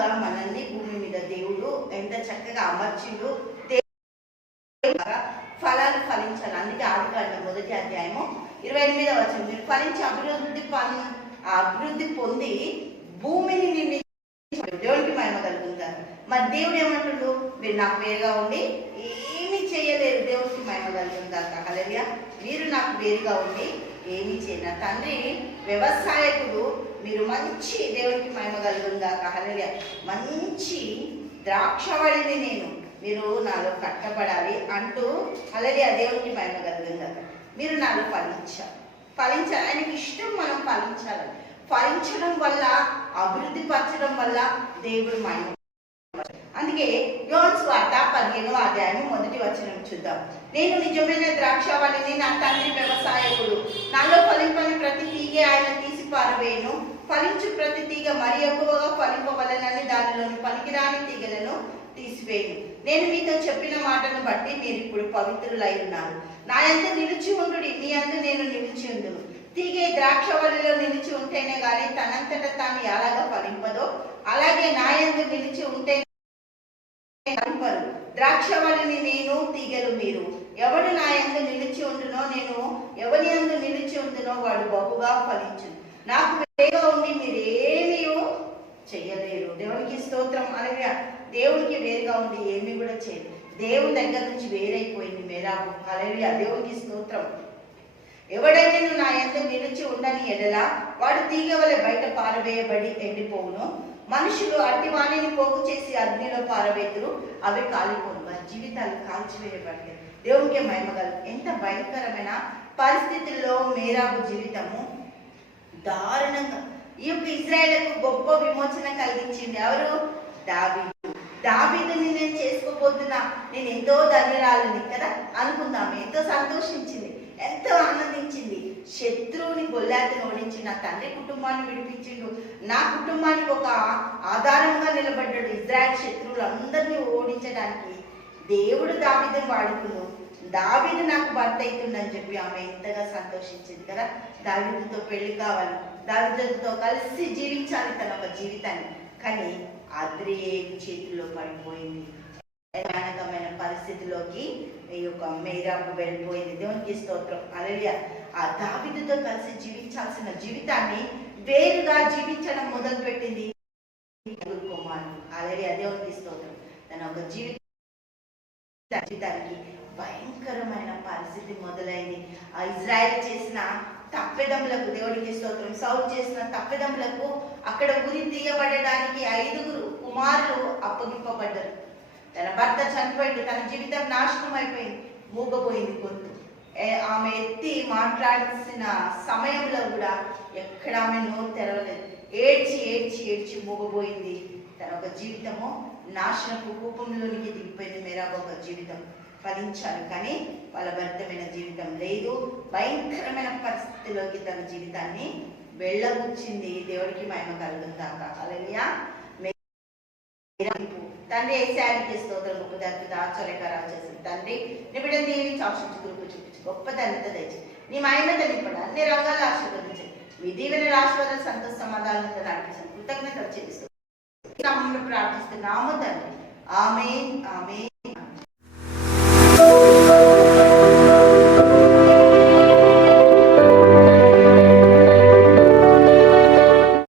అలాగా మనల్ని భూమి మీద దేవుడు ఎంత చక్కగా అమర్చిండు. ఫలాలు ఫలించాలి. అందుకే ఆదికాండం 1వ అధ్యాయము 28వ వచనం, మీరు ఫలించి అభివృద్ధి పొంది భూమిని దేవుడికి మహిమ కలుగుతారు. మరి దేవుడు ఏమంటుండు, మీరు నాకు వేరుగా ఉండి ఏమీ చేయలేరు, దేవుడికి మహిమ కలుగుతారు. హల్లెలూయా. మీరు నాకు వేరుగా ఉండి ఏమీ చేయను. తండ్రి వ్యవసాయకుడు, మీరు మంచి దేవుడికి మహిమ కలుగుతారు. హల్లెలూయా. మంచి ద్రాక్షవళిని నేను, మీరు నాలో కట్టబడాలి అంటూ హల్లెలూయా దేవుడికి మహిమ కలుగుతారు. మీరు నాలో ఫలించాలి. ఆయనకి ఇష్టం మనం ఫలించాలి. ఫలించడం వల్ల, అభివృద్ధి పరచడం వల్ల దేవుడు మహిమ. అందుకే యోహాను సువార్త 15వ అధ్యాయం 1వ వచనం చూద్దాం. నేను నిజమైన ద్రాక్షవల్లిని, నా తండ్రి వ్యవసాయకుడు. నాలో ఫలింపని ప్రతి తీగ ఆయన తీసి పారవేయును. ఫలించు ప్రతి తీగ మరి ఎక్కువగా ఫలింపవలెనని దానిలోని పనికిరాని తీగలను తీసివేయును. నేను మీతో చెప్పిన మాటను బట్టి మీరు ఇప్పుడు పవిత్రులై ఉన్నారు. నా యందు నిలిచి ఉండుడి, మీ యందు నేను నిలిచి ఉండును. తీగే ద్రాక్షవల్లిలో నిలిచి ఉంటేనే గాని తనంతట తాను ఎలాగా ఫలింపదో, అలాగే నా యందు నిలిచి ఉంటే ఫలింపరు. ద్రాక్షవల్లిని నేను, తీగలు మీరు. ఎవడు నా యందు నిలిచి ఉండునో, నేను ఎవరి యందు నిలిచి ఉండునో వాడు బహుగా ఫలించును. నాకు వేరుగా ఉండి మీరు ఏమీ చెయ్యలేరు. దేవునికి స్తోత్రం. హల్లెలూయా. దేవునికి వేరుగా ఉండి ఏమీ కూడా చేయదు. దేవుని దగ్గర నుంచి వేరైపోయింది మేరాబు. హల్లెలూయా. దేవునికి స్తోత్రం. ఎవడైనా నా యందు నిలిచి ఉండని ఎడల వాడు తీగ వలె బయట పారవేయబడి ఎండిపోవును. మనుషులు అట్టి వాణిని పోగు చేసి అగ్నిలో పారవేతురు, అవి కాలిపోను. వారి జీవితాలు కాల్చివేయబడతాయి. దేవునికి మహిమ కలుగు. ఎంత భయంకరమైన పరిస్థితుల్లో మేరాబు జీవితము దారుణంగా. ఈ యొక్క ఇశ్రాయేలుకు గొప్ప విమోచన కలిగించింది ఎవరు? దావీదు. దావీదుని నేను చేసుకోబోతున్నా, నేను ఎంతో ధన్యురాలని కదా అనుకుందాం. ఎంతో సంతోషించింది, ఎంతో ఆనందించింది. శత్రువుని గొల్లాతిని ఓడించి నా తండ్రి కుటుంబాన్ని విడిపించిండు, నా కుటుంబానికి ఒక ఆధారంగా నిలబడ్డాడు. ఇజ్రాయెల్ శత్రువులందరినీ ఓడించడానికి దేవుడు దావీదుని వాడుకున్నాడు. దావీదు నాకు భర్త అవుతుందని చెప్పి ఆమె ఎంతగా సంతోషించింది కదా. దావీదుతో పెళ్లి కావాలి, దావీదుతో కలిసి జీవించాలి తన ఒక జీవితాన్ని. కానీ అద్రియేలు చేతిలో పడిపోయింది. భయానకమైన పరిస్థితిలోకి ఈ యొక్క మేరాబు వెళ్ళిపోయింది. దేవునికి స్తోత్రం. హల్లెలూయా. ఆ దావీదుతో కలిసి జీవించాల్సిన జీవితాన్ని వేరుగా జీవించడం మొదలు పెట్టింది కుమారుడు. హల్లెలూయా. దేవునికి స్తోత్రం. తన ఒక జీవితానికి భయంకరమైన పరిస్థితి మొదలైంది. ఆ ఇజ్రాయెల్ చేసిన తప్పెదములకు, దేవుడికి స్తోత్రం, సౌలు చేసిన తప్పెదములకు అక్కడ ఉరి తీయబడడానికి 5 కుమారులు అప్పగింపబడ్డారు. తన భర్త చనిపోయింది, తన జీవితం నాశనం అయిపోయింది, మూగపోయింది గొంతు. ఆమె ఎత్తి మాట్లాడాల్సిన సమయంలో కూడా ఎక్కడ ఆమె నోరు తెరవలేదు. ఏడ్చి ఏడ్చి ఏడ్చి మూగపోయింది. తన ఒక జీవితము నాశనపు కూపంలోనికి దిగిపోయింది. మేరాబు ఒక జీవితం ఫలించారు, కానీ వాళ్ళ భరితమైన జీవితం లేదు. భయంకరమైన పరిస్థితిలోకి తన జీవితాన్ని వెళ్ళబుచ్చింది. దేవుడికి మహిమ కలుగుతాక. హల్లెలూయా. తండ్రి యేసయ్యకి స్తోత్రం. గొప్ప దర్శన ఆశ్చర్యకరాలు చేసిన తండ్రి, నీ బిడ్డను దీవించి ఆశించి కృప చూపించి గొప్ప ధన్యత తెచ్చి నీ మహిమత నింపడా అన్ని రంగాల్లో ఆశీర్వదించి మీ దీవెన ఆశీర్వాద సంతోష సమాధానంతో నడిపించిన కృతజ్ఞతలు చెల్లిస్తూ ప్రార్థిస్తున్నాము తండ్రి. ఆమేన్, ఆమేన్.